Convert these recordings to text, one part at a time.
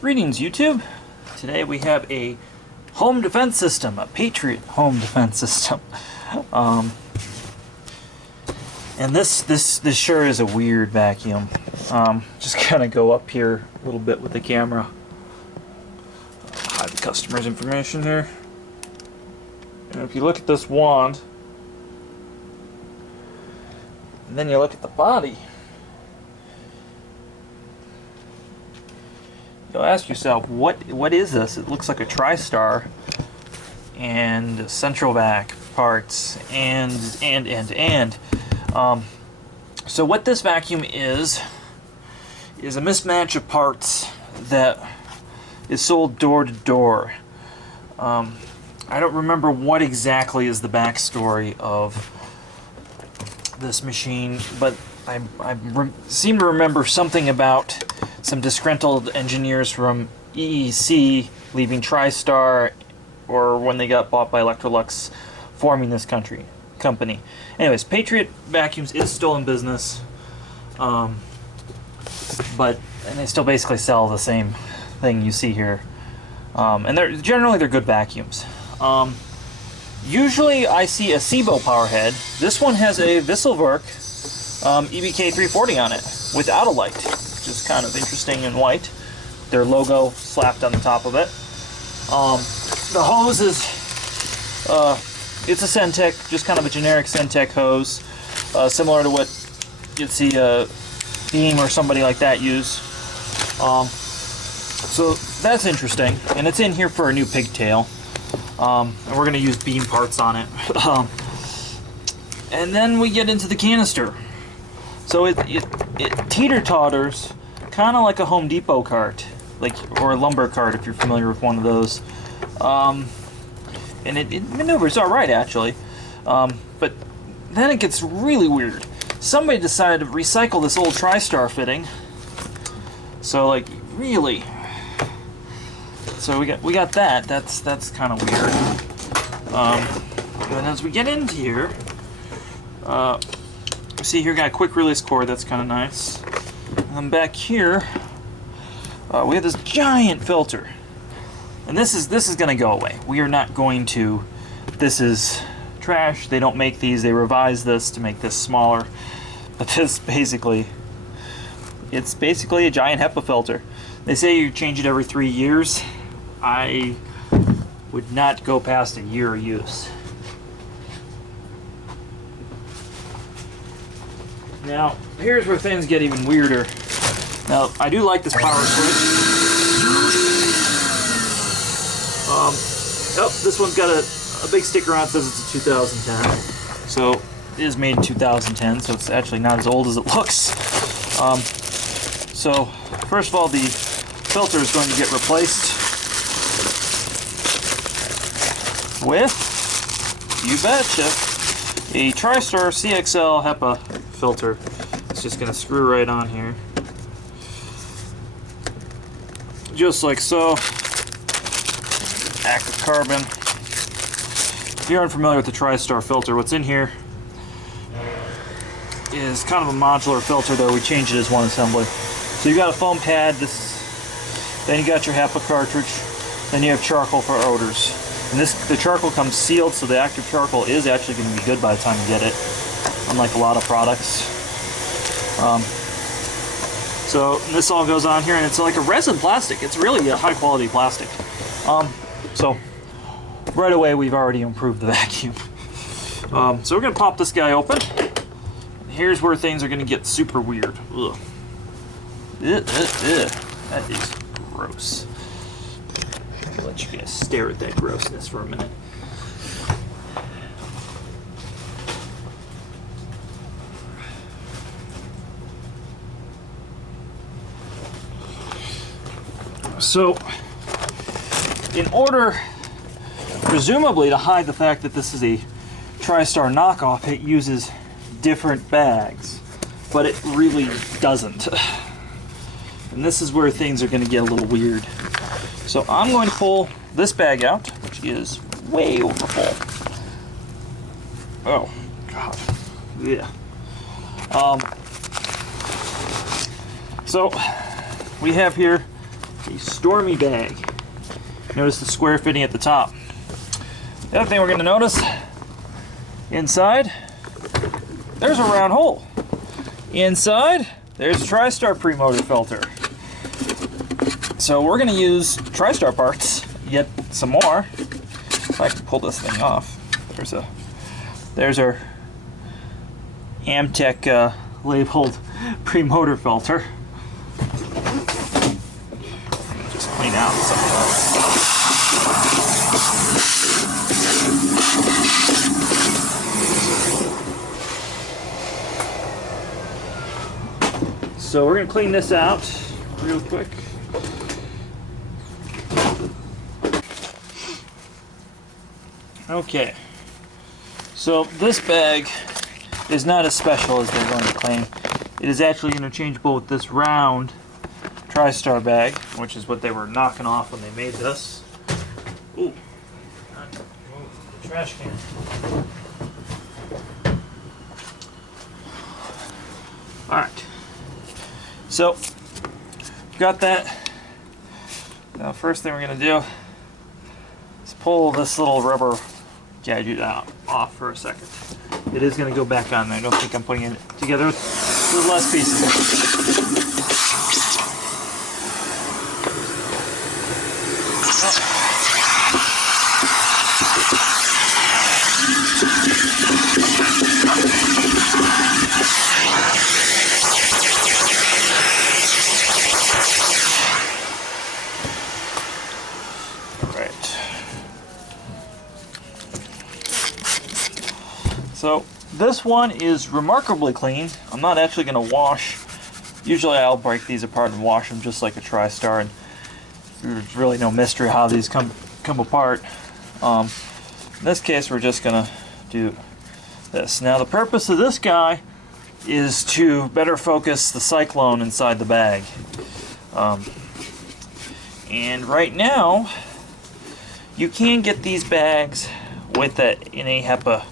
Greetings, YouTube. Today we have a home defense system, a Patriot home defense system. And this sure is a weird vacuum. Just kind of go up here a little bit with the camera. Hide the customer's information here. And if you look at this wand, and then you look at the body, you'll ask yourself, what is this? It looks like a TriStar and central vac parts and. So what this vacuum is a mismatch of parts that is sold door to door. I don't remember what exactly is the backstory of this machine, but I seem to remember something about some disgruntled engineers from EEC leaving TriStar, or when they got bought by Electrolux, forming this company. Anyways, Patriot Vacuums is still in business, and they still basically sell the same thing you see here, and they're good vacuums. Usually I see a SIBO power head. This one has a Visselwerk EBK 340 on it without a light, which is kind of interesting in white. Their logo slapped on the top of it. The hose is it's a Centec, just kind of a generic Centec hose, similar to what you'd see a Beam or somebody like that use. So that's interesting, and it's in here for a new pigtail. And we're going to use Beam parts on it. And then we get into the canister. So it teeter-totters, kind of like a Home Depot cart, or a lumber cart if you're familiar with one of those. And it maneuvers alright, actually. But then it gets really weird. Somebody decided to recycle this old TriStar fitting. So, really. So we got that. That's kind of weird. And as we get into here, see here, got a quick release cord. That's kind of nice. And then back here, we have this giant filter, and this is going to go away. We are not going to. This is trash. They don't make these. They revised this to make this smaller. But this it's basically a giant HEPA filter. They say you change it every 3 years. I would not go past a year of use. Now, here's where things get even weirder. Now, I do like this power switch. This one's got a big sticker on it that says it's a 2010. So, it is made in 2010, so it's actually not as old as it looks. So, first of all, the filter is going to get replaced with, you betcha, a TriStar CXL HEPA filter. It's just going to screw right on here. Just like so. Active carbon. If you're unfamiliar with the TriStar filter, what's in here is kind of a modular filter, though we changed it as one assembly. So you got a foam pad, then you got your HEPA cartridge, then you have charcoal for odors. And the charcoal comes sealed, so the active charcoal is actually going to be good by the time you get it, unlike a lot of products. So this all goes on here, and it's like a resin plastic. It's really a high quality plastic. So right away we've already improved the vacuum. So we're going to pop this guy open. Here's where things are going to get super weird. Ugh. That is gross. I'll let you guys stare at that grossness for a minute. So, in order, presumably, to hide the fact that this is a TriStar knockoff, it uses different bags, but it really doesn't. And this is where things are going to get a little weird. So I'm going to pull this bag out, which is way over full. Oh, God. Yeah. So we have here a stormy bag. Notice the square fitting at the top. The other thing we're going to notice, inside, there's a round hole. Inside, there's a TriStar pre-motor filter. So we're going to use TriStar parts, yet some more. If I can pull this thing off. There's our Amtech labeled pre-motor filter. Just clean out some of that. So we're going to clean this out real quick. Okay, so this bag is not as special as they're going to claim. It is actually interchangeable with this round TriStar bag, which is what they were knocking off when they made this. Ooh, the trash can. Alright, so got that. Now first thing we're going to do is pull this little rubber gadget off for a second. It is going to go back on there. I don't think I'm putting it together with less pieces. So this one is remarkably clean. I'm not actually going to wash. Usually I'll break these apart and wash them just like a TriStar, and there's really no mystery how these come apart. In this case we're just going to do this. Now the purpose of this guy is to better focus the cyclone inside the bag. And right now you can get these bags with that in a HEPA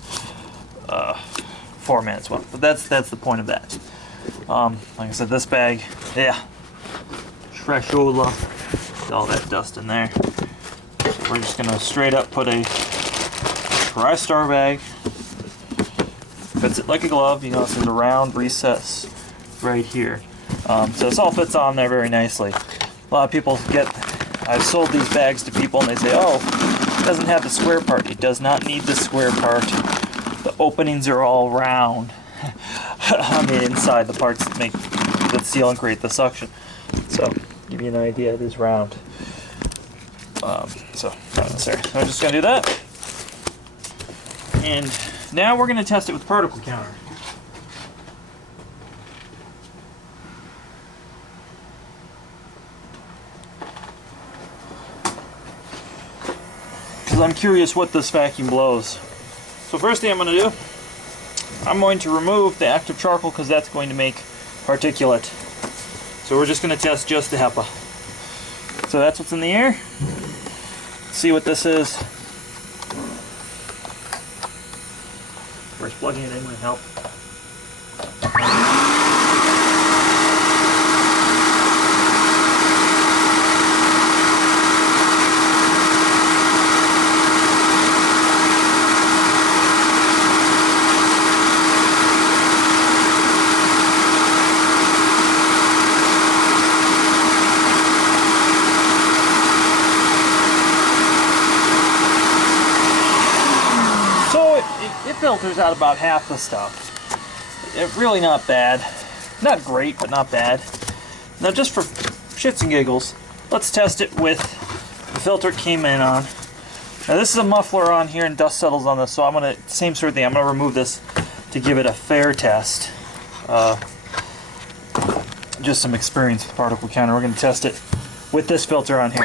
format as well, but that's the point of that. Like I said, this bag, yeah, Treshola, all that dust in there. So we're just gonna straight up put a TriStar bag. Fits it like a glove. You notice there's a round recess right here. So this all fits on there very nicely. A lot of people I've sold these bags to people and they say, oh, it doesn't have the square part. It does not need the square part. The openings are all round on the inside, the parts that make the seal and create the suction. So, give you an idea, it is round. So, not necessary. So I'm just going to do that. And now we're going to test it with particle counter. Because I'm curious what this vacuum blows. So first thing I'm going to do, I'm going to remove the active charcoal because that's going to make particulate. So we're just going to test just the HEPA. So that's what's in the air. Let's see what this is. First plugging it in might help. Filters out about half the stuff. It's really not bad. Not great, but not bad. Now just for shits and giggles, let's test it with the filter it came in on. Now this is a muffler on here and dust settles on this, so I'm going to, same sort of thing, I'm going to remove this to give it a fair test. Just some experience with particle counter. We're going to test it with this filter on here.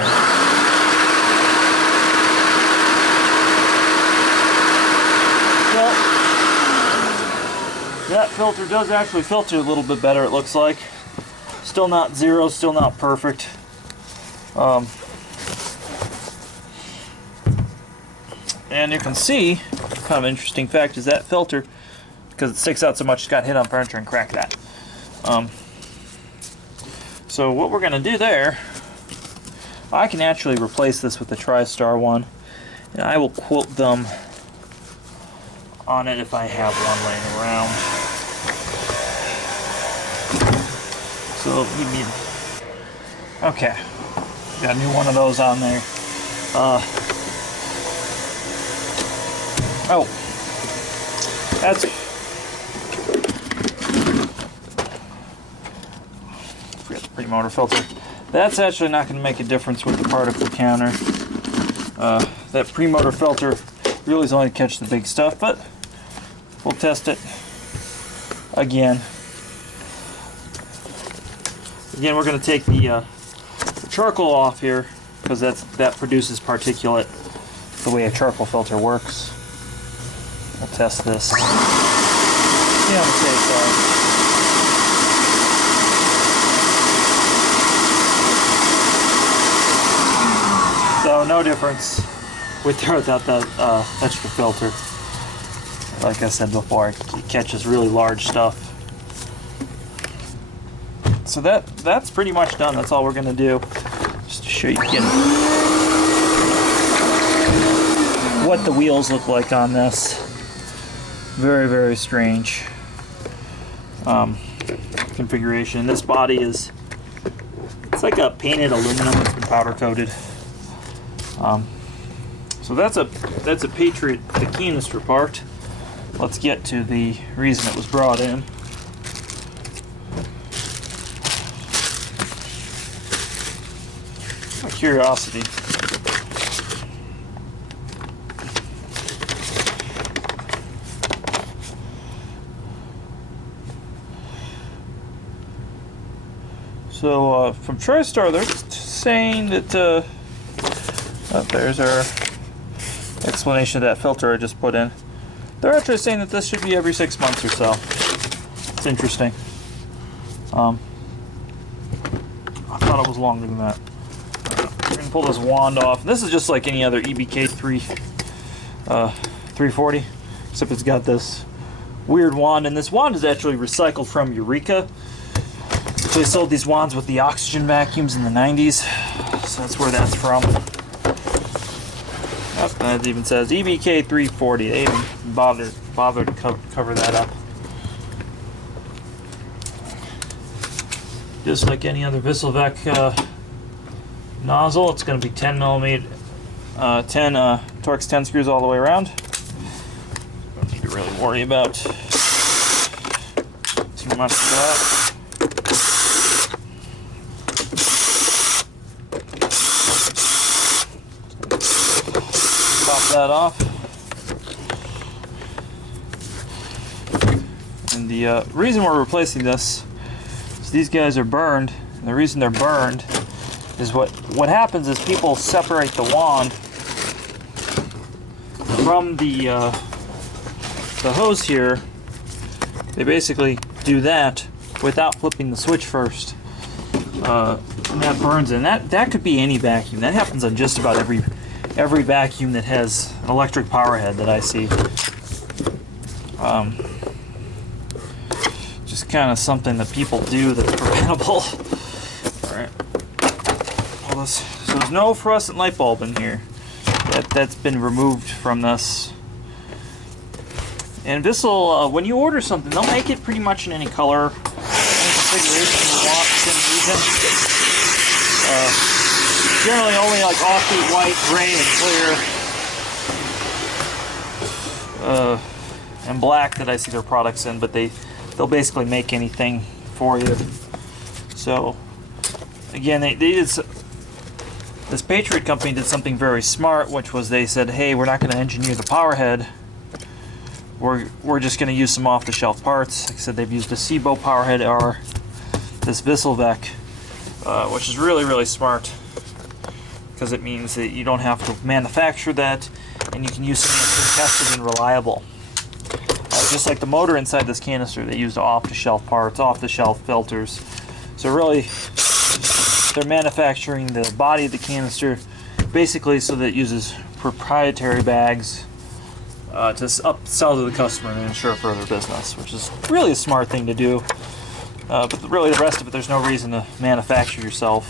That filter does actually filter a little bit better, it looks like. Still not zero, still not perfect. And you can see, kind of interesting fact is that filter, because it sticks out so much, it's got hit on furniture and cracked that. So what we're going to do there I can actually replace this with the TriStar one, and I will quote them on it if I have one laying around. So you need, okay, got a new one of those on there. Oh, that's, forget the pre-motor filter. That's actually not going to make a difference with the particle counter. That pre-motor filter really is only to catch the big stuff, but we'll test it again. Again, we're going to take the charcoal off here because that produces particulate the way a charcoal filter works. We'll test this. See on the safe side. So no difference with or without that extra filter. Like I said before, it catches really large stuff. So that's pretty much done. That's all we're going to do. Just to show you again what the wheels look like on this. Very, very strange configuration. This body is, it's like a painted aluminum that's been powder coated. So that's a Patriot, the canister part. Let's get to the reason it was brought in. My curiosity. So from TriStar, they're saying that there's our explanation of that filter I just put in. They're actually saying that this should be every 6 months or so. It's interesting. I thought it was longer than that. We're going to pull this wand off. This is just like any other EBK 340, except it's got this weird wand, and this wand is actually recycled from Eureka. So they sold these wands with the oxygen vacuums in the 90s, so that's where that's from. Oh, that even says EBK 340. They even bothered to cover that up. Just like any other Visselvec nozzle, it's going to be 10 millimeter, 10 Torx 10 screws all the way around. Don't need to really worry about too much of that. Pop that off. And the reason we're replacing this is these guys are burned. And the reason they're burned is what happens is people separate the wand from the hose here. They basically do that without flipping the switch first. And that burns, and that could be any vacuum. That happens on just about every vacuum that has an electric power head that I see. Just kind of something that people do that's preventable. Alright. So there's no fluorescent light bulb in here. That's been removed from this. And Vissel, when you order something, they'll make it pretty much in any color, any configuration you want within reason. Generally only like offbeat white, gray, and clear, and black that I see their products in, but they'll basically make anything for you. So again, they did, this Patriot company did something very smart, which was they said, hey, we're not going to engineer the power head. We're just going to use some off-the-shelf parts. Like I said, they've used a SIBO power head or this Visselvec, which is really, really smart, because it means that you don't have to manufacture that, and you can use something that's been tested and reliable. Just like the motor inside this canister, they used off-the-shelf parts, off-the-shelf filters. So really, they're manufacturing the body of the canister basically so that it uses proprietary bags to upsell to the customer and ensure further business, which is really a smart thing to do. But really the rest of it, there's no reason to manufacture yourself.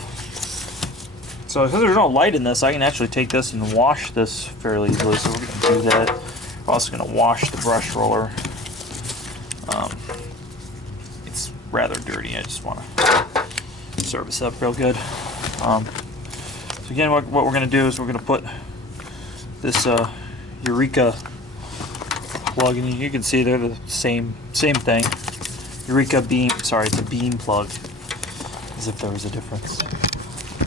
So because there's no light in this, I can actually take this and wash this fairly easily. So we're going to do that. We're also going to wash the brush roller. It's rather dirty. I just want to service up real good. So again, what we're going to do is we're going to put this Eureka plug, and you can see they're the same thing. Eureka beam, sorry, it's a beam plug, as if there was a difference.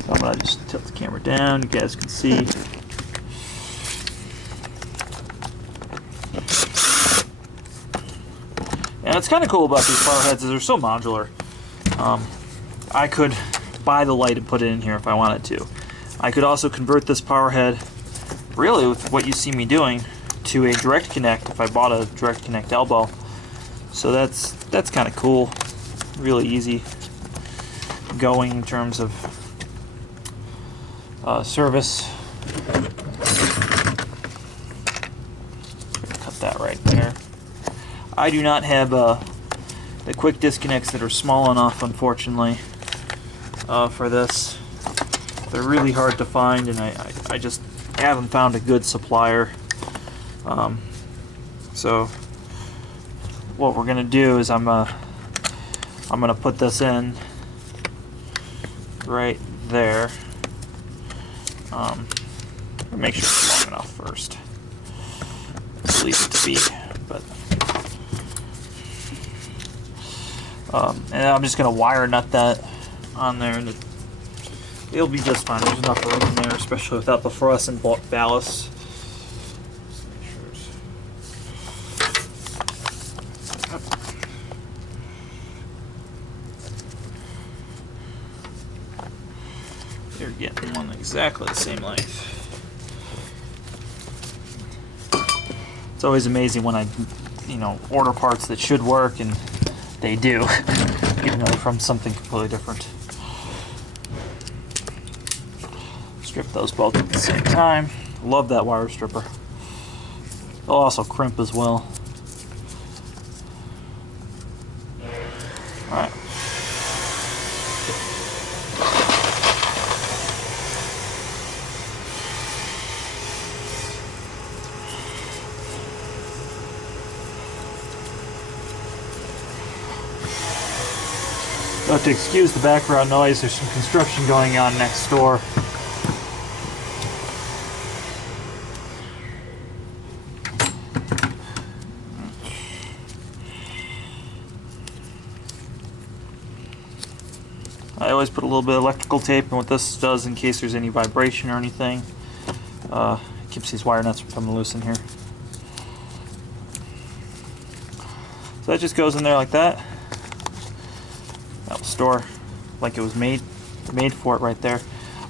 So I'm gonna just tilt the camera down, you guys can see. And it's kind of cool about these power heads is they're so modular. I could buy the light and put it in here if I wanted to. I could also convert this power head, really with what you see me doing, to a direct connect if I bought a direct connect elbow. So that's kind of cool, really easy going in terms of service. Cut that right there. I do not have the quick disconnects that are small enough, unfortunately, for this. They're really hard to find, and I just haven't found a good supplier. So what we're gonna do is I'm gonna put this in right there. Make sure it's long enough first. Leave it to be, but and I'm just gonna wire nut that on there, and it'll be just fine. There's enough room in there, especially without the fluorescent ballast. You're getting one exactly the same length. It's always amazing when I, order parts that should work and they do, even though they're from something completely different. Strip those both at the same time. Love that wire stripper. They'll also crimp as well. Alright. So to excuse the background noise, there's some construction going on next door. I always put a little bit of electrical tape, and what this does, in case there's any vibration or anything, it keeps these wire nuts from coming loose in here. So that just goes in there like that. That will store like it was made for it right there.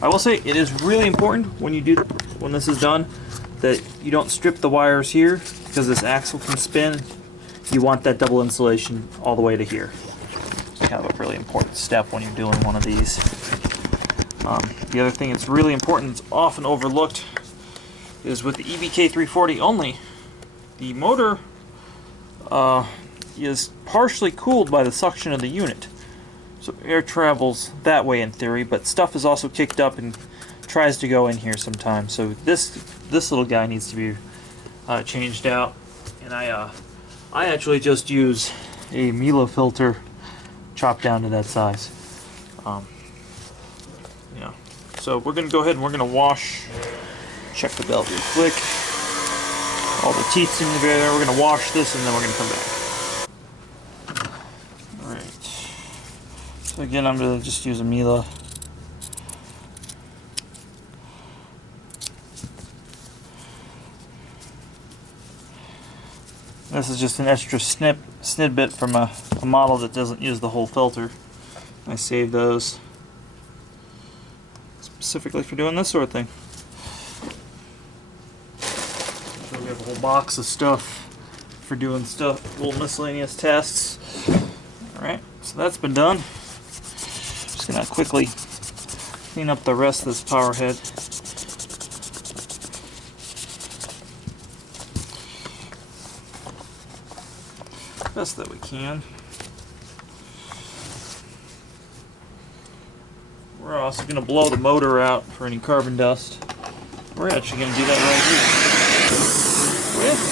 I will say it is really important when this is done that you don't strip the wires here, because this axle can spin. You want that double insulation all the way to here. It's kind of a really important step when you're doing one of these. The other thing that's really important, that's often overlooked, is with the EBK 340 only, the motor is partially cooled by the suction of the unit. So air travels that way in theory, but stuff is also kicked up and tries to go in here sometimes. So this little guy needs to be changed out, and I actually just use a Mila filter chopped down to that size. So we're going to go ahead and we're going to check the belt real quick. All the teeth seem to be there. We're going to wash this, and then we're going to come back. So again, I'm going to just use a Mila. This is just an extra snidbit from a model that doesn't use the whole filter. I saved those specifically for doing this sort of thing. So we have a whole box of stuff for doing little miscellaneous tasks. Alright, so that's been done. Just gonna quickly clean up the rest of this power head. Best that we can. We're We're also going to blow the motor out for any carbon dust. We're actually going to do that right here.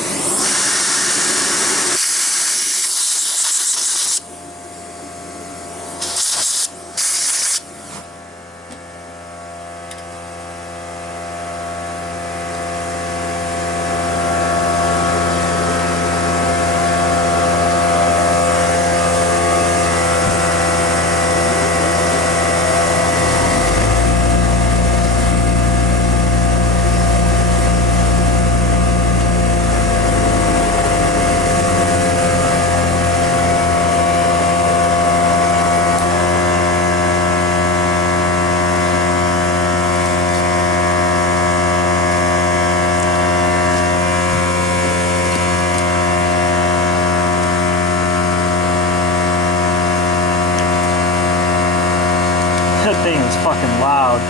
That thing is fucking loud.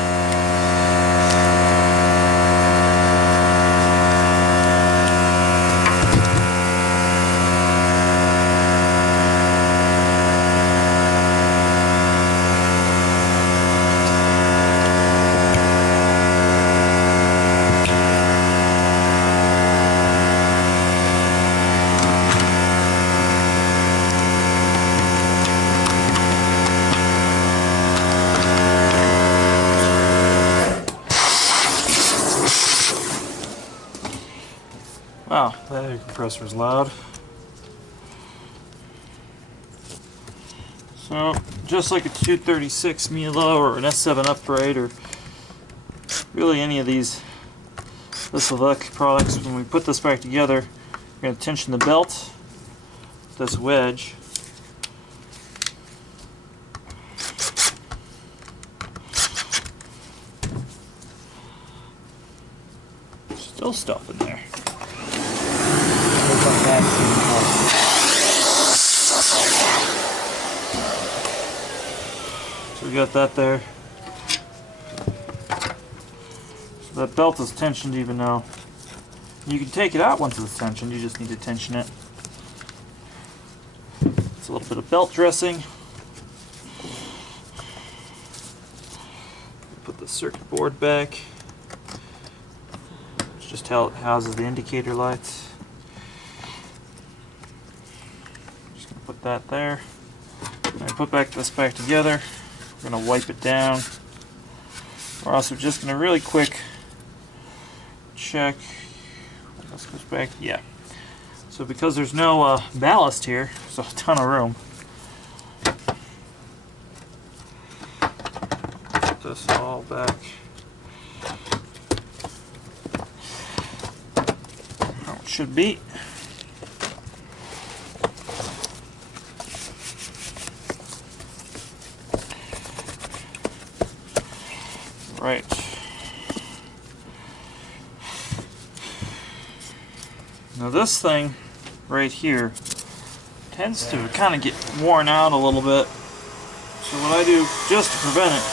Wow, that air compressor is loud. So, just like a 236 Milo or an S7 upgrade, or really any of these Lisovac products, when we put this back together, we're going to tension the belt with this wedge. Still stuff in there. So we got that there. So that belt is tensioned even though you can take it out once it's tensioned, you just need to tension it. It's a little bit of belt dressing. Put the circuit board back. It's just how it houses the indicator lights. Just gonna put that there. And put this back together. We're gonna wipe it down. We're also just gonna really quick check. This goes back. Yeah. So because there's no ballast here, there's a ton of room. Put this all back. How it should be. Right. Now this thing right here tends to kind of get worn out a little bit. So what I do just to prevent it,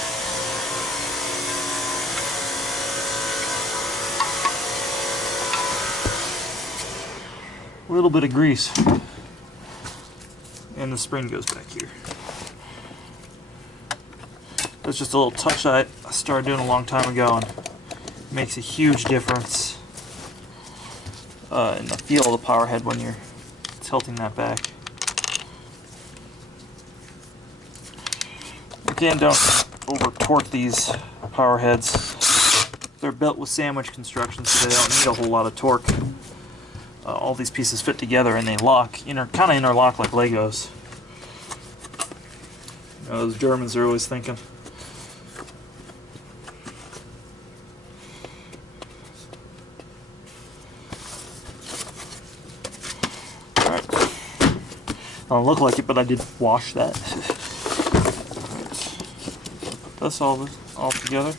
a little bit of grease, and the spring goes back here. That's just a little touch I started doing a long time ago, and it makes a huge difference in the feel of the power head when you're tilting that back. Again, don't over torque these power heads. They're built with sandwich construction, so they don't need a whole lot of torque. All these pieces fit together and they lock, kind of interlock like Legos. Those Germans are always thinking. Don't look like it, but I did wash that. Put this all together,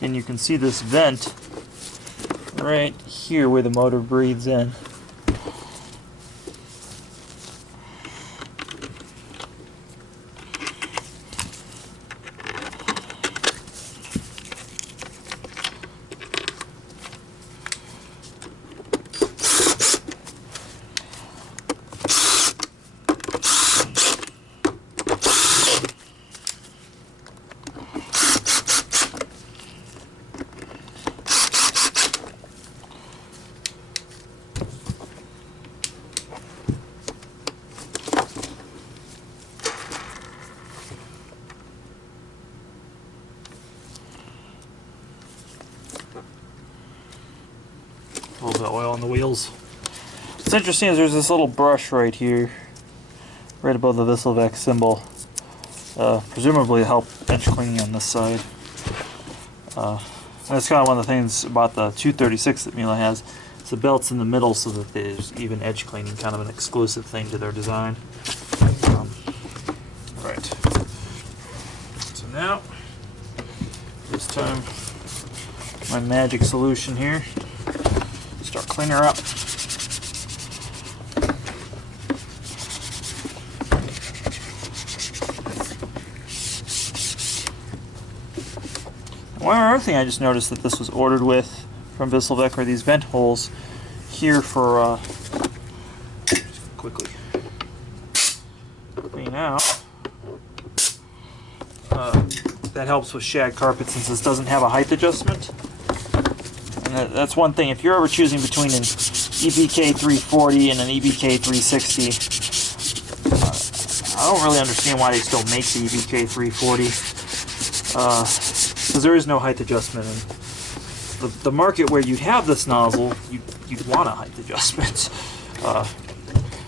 and you can see this vent right here where the motor breathes in. A little bit of oil on the wheels. What's interesting is there's this little brush right here, right above the Visselvac symbol, presumably to help edge cleaning on this side. That's kind of one of the things about the 236 that Miele has. It's the belts in the middle so that there's even edge cleaning, kind of an exclusive thing to their design. Right. So now, this time, my magic solution here. Start cleaning her up. One other thing I just noticed that this was ordered with from Visselvac are these vent holes here for just quickly clean out. That helps with shag carpet since this doesn't have a height adjustment. And that's one thing. If you're ever choosing between an EBK 340 and an EBK 360, I don't really understand why they still make the EBK 340. Because there is no height adjustment. And the market where you'd have this nozzle, you'd want a height adjustment.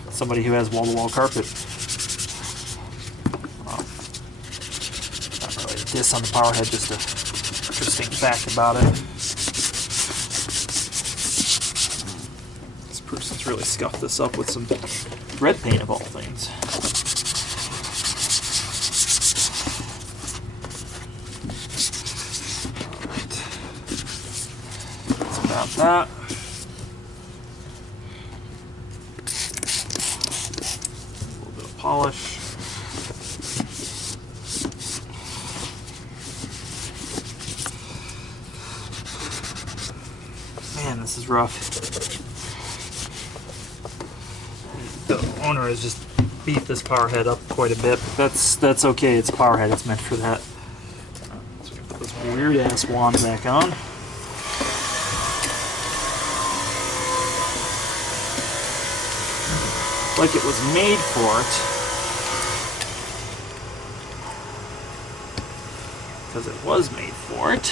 Somebody who has wall-to-wall carpet. Not really a diss on the power head, just an interesting fact about it. This person's really scuffed this up with some red paint of all things. That. A little bit of polish. Man, this is rough. The owner has just beat this power head up quite a bit, but that's okay. It's a power head. It's meant for that. So we put this weird ass wand back on. Like it was made for it, because it was made for it.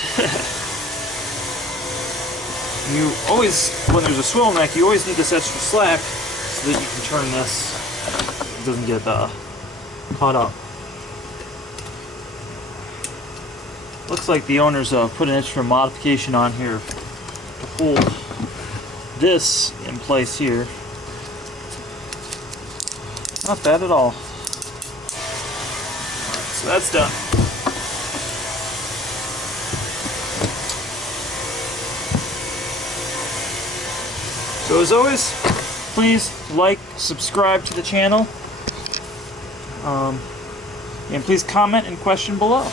You always, when there's a swivel neck, you always need this extra slack so that you can turn this. It doesn't get caught up. Looks like the owners put an extra modification on here to hold this in place here. Not bad at all. Alright, so that's done. So as always, please like, subscribe to the channel, and please comment and question below.